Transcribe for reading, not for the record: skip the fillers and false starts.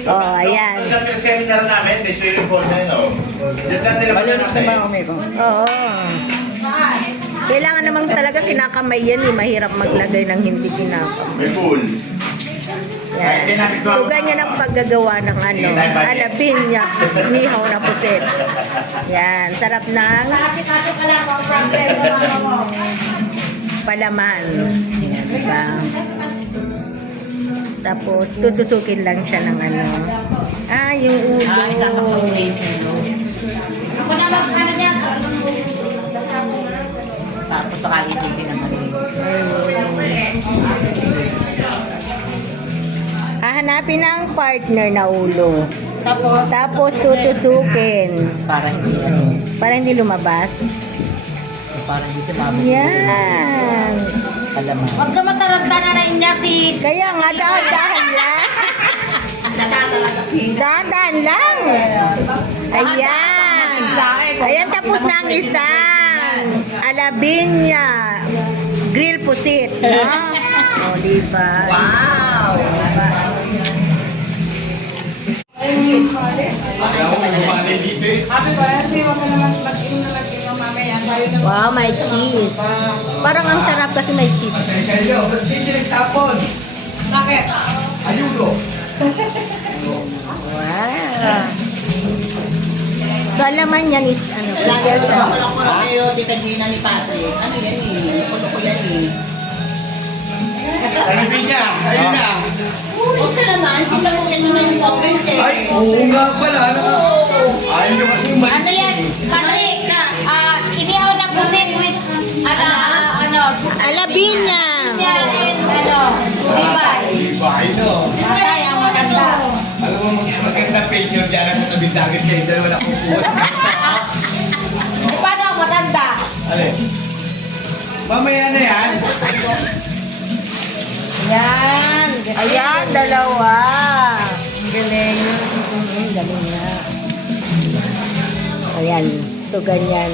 Oh, ayan. Sa seminar namin, may swimming pool na yun, oh. Diyan lang nila Malinis na ba kami ko? Oo. Kailangan namang talaga kinakamay yan eh. Mahirap maglagay ng hindi kinakamay. May pool. Yan. So, ganyan ang paggagawa ng ano, alabin niya, nihaw na puset. Yan. Sarap ng palaman. Yan, diba? Tapos, tutusukin lang siya ng ano. Yung ulo. Isasasakin. Ako naman, ano niya? Tapos saka itin naman. Hahanapin ang partner na ulo. Tapos Tutusukin. para hindi ano, Para hindi lumabas. para hindi sumabot. Yan. Alaman. Huwag ka mataranta na na niya si... Kaya nga, dahan-dahan lang. Dahan-dahan lang. Ayan. Ayan, tapos na ang isang alabinya grill pusit. O, diba? Wow! Wow, may cheese. Parang ang sarap kasi may cheese. Bakit? Ayudo. Wow. So, alaman yan is, ano, prepare sa... Kulang-kulang kayo, Tita Gina ni Patrick. Ano yan eh? Kulo ko yan eh. Talibin niya. Ayun na. Huwag ka naman, kita mo yan naman yung comment eh. Ay, oo nga pala. Ayun yung kasi malis. Ano yan? Patrick, inihaw na pusit with... Ano? Alabinya. Ano? Ibay. Ibay, no. Matay ang maganda. Alam mo, maganda picture dyan ako tabing-dagit kayo. Dalawa na kukuha. Paano ang maganda? Alin? Mamaya na yan. Yan. Ayan, dalawa. Galing. Galing na. Ayan. So, ganyan.